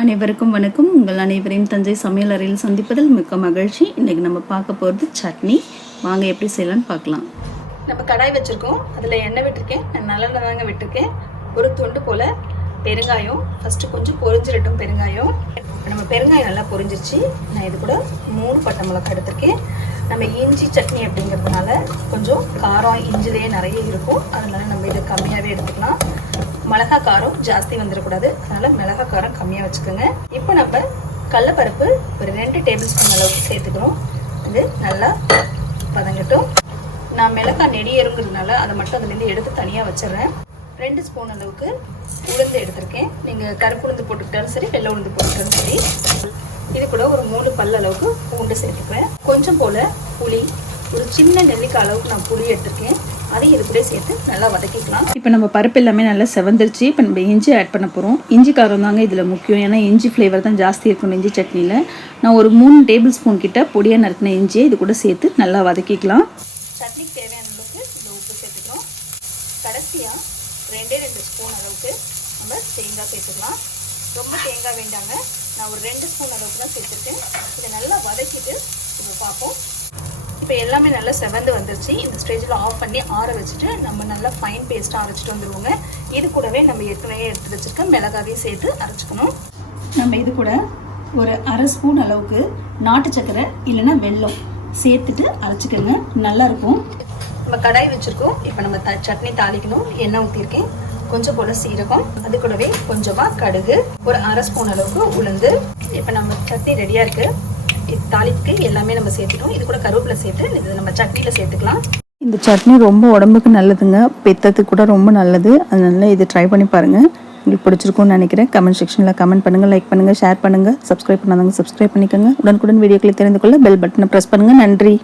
அனைவருக்கும் வணக்கம். உங்கள் அனைவரையும் தஞ்சை சமையலறையில் சந்திப்பதில் மிக்க மகிழ்ச்சி. இன்றைக்கி நம்ம பார்க்க போகிறது சட்னி. வாங்க எப்படி செய்யலான்னு பார்க்கலாம். நம்ம கடாய் வச்சுருக்கோம், அதில் எண்ணெய் விட்டுருக்கேன். நான் நல்லெண்ணெய் தாங்க விட்டுருக்கேன். ஒரு துண்டு போல் பெருங்காயம், ஃபஸ்ட்டு கொஞ்சம் பொரிஞ்சிடட்டும் பெருங்காயம். நம்ம பெருங்காயம் நல்லா பொரிஞ்சிருச்சு. நான் இது கூட 3 பட்டை மிளகாய் எடுத்திருக்கேன். நம்ம இஞ்சி சட்னி அப்படிங்கிறதுனால கொஞ்சம் காரம் இஞ்சிலேயே நிறைய இருக்கும், அதனால நம்ம இது கம்மியாகவே எடுத்துக்கலாம். மிளகா காரம் ஜாஸ்தி வந்துடக்கூடாது, அதனால் மிளகா காரம் கம்மியாக வச்சுக்கோங்க. இப்போ நம்ம கடலைப்பருப்பு ஒரு 2 டேபிள் ஸ்பூன் அளவுக்கு சேர்த்துக்கிறோம். அது நல்லா பதங்கட்டும். நான் மிளகாய் நெடியேறுங்கிறதுனால அதை மட்டும் அதுலேருந்து எடுத்து தனியாக வச்சிடுறேன். 2 ஸ்பூன் அளவுக்கு உளுந்து எடுத்திருக்கேன். நீங்கள் கருப்பு உளுந்து போட்டுக்கிட்டாலும் சரி, வெள்ளை உளுந்து போட்டுக்கிட்டாலும் சரி. இது கூட ஒரு 3 பல் அளவுக்கு பூண்டு சேர்த்துக்குவேன். கொஞ்சம் போல் புளி, ஒரு சின்ன நெல்லிக்காய் அளவுக்கு நான் புளி எடுத்திருக்கேன். அதையும் இது கூட சேர்த்து நல்லா வதக்கிக்கலாம். இப்போ நம்ம பருப்பு எல்லாமே நல்லா செவந்துருச்சு. இப்போ நம்ம இஞ்சி ஆட் பண்ண போகிறோம். இஞ்சி காரம் தாங்க இதில் முக்கியம், ஏன்னா இஞ்சி ஃப்ளேவர் தான் ஜாஸ்தி இருக்கணும் இஞ்சி சட்னியில். நான் ஒரு 3 டேபிள் ஸ்பூன் கிட்ட பொடியாக நறுக்கின இஞ்சியை இது கூட சேர்த்து நல்லா வதக்கிக்கலாம். சட்னிக்கு தேவையான அளவுக்கு இந்த உப்பு சேர்த்துக்கிறோம். கடைசியாக 2 ஸ்பூன் அளவுக்கு நம்ம தேங்காய் சேர்த்துக்கலாம். ரொம்ப தேங்காய் வேண்டாங்க, நான் ஒரு 2 ஸ்பூன் அளவுக்கு தான் சேர்த்துருக்கேன். இதை நல்லா வதக்கிட்டு இப்போ பார்ப்போம். இப்போ எல்லாமே நல்லா செவந்து வந்துருச்சு. இந்த ஸ்டேஜில் ஆஃப் பண்ணி ஆற வச்சுட்டு நம்ம நல்லா ஃபைன் பேஸ்ட்டாக அரைச்சிட்டு வந்துடுவோங்க. இது கூடவே நம்ம ஏற்கனவே எடுத்து வச்சுருக்க மிளகாவையும் சேர்த்து அரைச்சிக்கணும். நம்ம இது கூட ஒரு 1/2 ஸ்பூன் அளவுக்கு நாட்டு சர்க்கரை இல்லைன்னா வெல்லம் சேர்த்துட்டு அரைச்சிக்கோங்க, நல்லாயிருக்கும். நம்ம கடாய் வச்சுருக்கோம். இப்போ நம்ம சட்னி தாளிக்கணும். எண்ணெய் ஊற்றிருக்கேன். கொஞ்சம் போல் சீரகம், அது கூடவே கொஞ்சமாக கடுகு, ஒரு 1/2 ஸ்பூன் அளவுக்கு உளுந்து. இப்போ நம்ம சட்னி ரெடியாக இருக்குது. தாளிப்புக்கு எல்லாமே நம்ம சேர்த்துட்டோம். இது கூட கருவேப்பிலை சேர்த்து இது நம்ம சட்னியில் சேர்த்துக்கலாம். இந்த சட்னி ரொம்ப உடம்புக்கு நல்லதுங்க, பித்தத்துக்கு கூட ரொம்ப நல்லது. அதனால இது ட்ரை பண்ணி பாருங்கள். உங்களுக்கு பிடிச்சிருக்கும்னு நினைக்கிறேன். கமெண்ட் செக்ஷனில் கமெண்ட் பண்ணுங்கள், லைக் பண்ணுங்கள், ஷேர் பண்ணுங்கள். சப்ஸ்கிரைப் பண்ணாதவங்க சப்ஸ்கிரைப் பண்ணிக்கோங்க. உடனுக்குடன் வீடியோக்களை தெரிந்து கொள்ள பெல் பட்டனை ப்ரெஸ் பண்ணுங்கள். நன்றி.